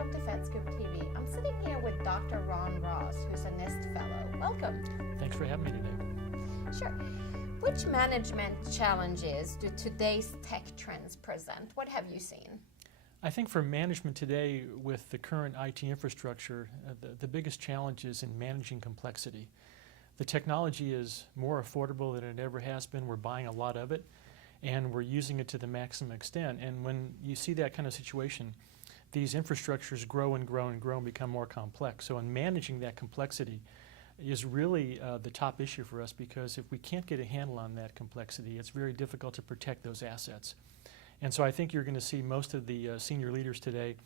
welcome to FedScoopTV. I'm sitting here with Dr. Ron Ross, who's a NIST Fellow. Welcome. Thanks for having me today. Sure. Which management challenges do today's tech trends present? What have you seen? I think for management today with the current IT infrastructure, the biggest challenge is in managing complexity. The technology is more affordable than it ever has been. We're buying a lot of it and we're using it to the maximum extent. And when you see that kind of situation, these infrastructures grow and grow and grow and become more complex. So in managing that complexity is really the top issue for us, because if we can't get a handle on that complexity, it's very difficult to protect those assets. And so I think you're going to see most of the senior leaders today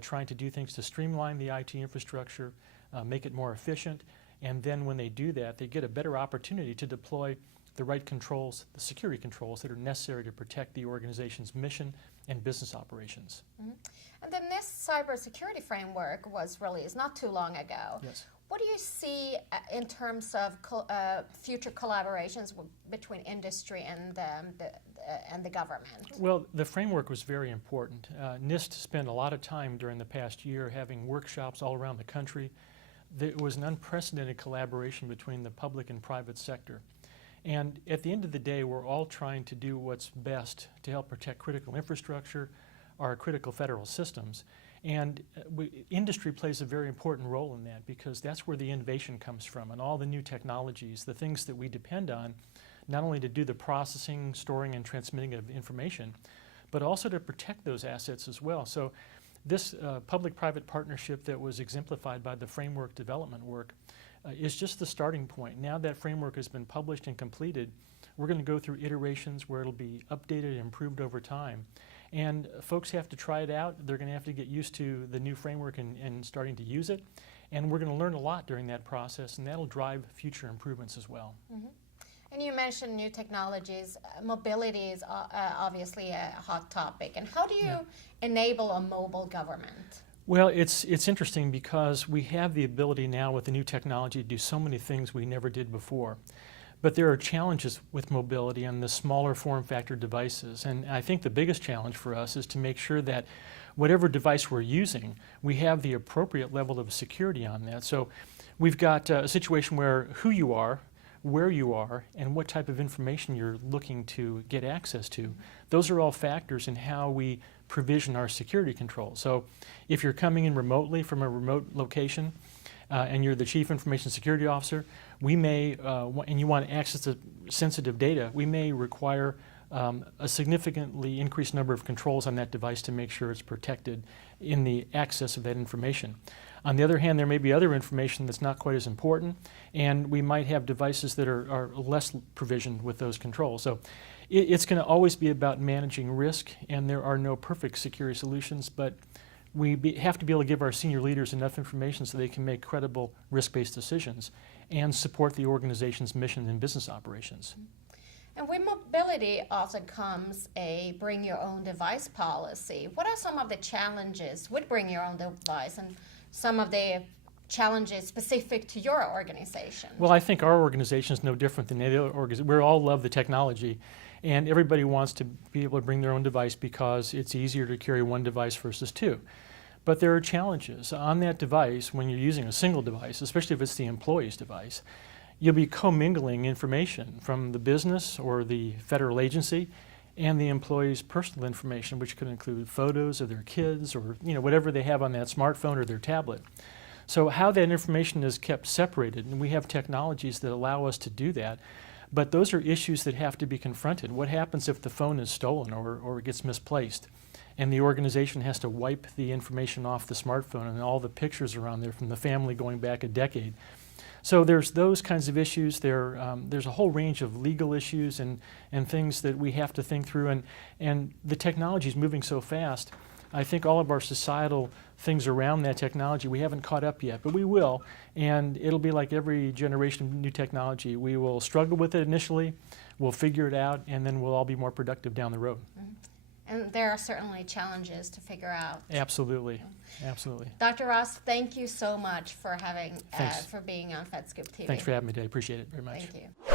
trying to do things to streamline the IT infrastructure, make it more efficient, and then when they do that, they get a better opportunity to deploy the right controls, the security controls that are necessary to protect the organization's mission and business operations. Mm-hmm. And the NIST cybersecurity framework was released not too long ago. Yes. What do you see in terms of future collaborations between industry and the government? Well, the framework was very important. NIST spent a lot of time during the past year having workshops all around the country. There was an unprecedented collaboration between the public and private sector. And at the end of the day, we're all trying to do what's best to help protect critical infrastructure, our critical federal systems. And industry plays a very important role in that, because that's where the innovation comes from, and all the new technologies, the things that we depend on, not only to do the processing, storing, and transmitting of information, but also to protect those assets as well. So this public-private partnership that was exemplified by the framework development work is just the starting point. Now that framework has been published and completed, we're going to go through iterations where it'll be updated and improved over time. And folks have to try it out. They're going to have to get used to the new framework and starting to use it. And we're going to learn a lot during that process, and that'll drive future improvements as well. Mm-hmm. And you mentioned new technologies. Mobility is obviously a hot topic. And how do you enable a mobile government? Well, it's interesting because we have the ability now with the new technology to do so many things we never did before. But there are challenges with mobility and the smaller form factor devices. And I think the biggest challenge for us is to make sure that whatever device we're using, we have the appropriate level of security on that. So we've got a situation where who you are, where you are, and what type of information you're looking to get access to. Those are all factors in how we provision our security controls. So if you're coming in remotely from a remote location and you're the Chief Information Security Officer, we may, and you want access to sensitive data, we may require a significantly increased number of controls on that device to make sure it's protected in the access of that information. On the other hand, there may be other information that's not quite as important, and we might have devices that are less provisioned with those controls. So it's going to always be about managing risk, and there are no perfect security solutions, but we have to be able to give our senior leaders enough information so they can make credible risk-based decisions and support the organization's mission and business operations. And with mobility also comes a bring your own device policy. What are some of the challenges with bring your own device and some of the challenges specific to your organization? Well, I think our organization is no different than any other organization. We all love the technology, and everybody wants to be able to bring their own device because it's easier to carry one device versus two. But there are challenges. On that device, when you're using a single device, especially if it's the employee's device, you'll be commingling information from the business or the federal agency and the employee's personal information, which could include photos of their kids or whatever they have on that smartphone or their tablet. So how that information is kept separated, and we have technologies that allow us to do that, but those are issues that have to be confronted. What happens if the phone is stolen or it gets misplaced, and the organization has to wipe the information off the smartphone and all the pictures are on there from the family going back a decade? So there's those kinds of issues. There's a whole range of legal issues and things that we have to think through. And the technology is moving so fast. I think all of our societal things around that technology, we haven't caught up yet, but we will. And it'll be like every generation of new technology. We will struggle with it initially, we'll figure it out, and then we'll all be more productive down the road. Mm-hmm. And there are certainly challenges to figure out. Absolutely, absolutely. Dr. Ross, thank you so much for having for being on FedScoop TV. Thanks for having me today. Appreciate it very much. Thank you.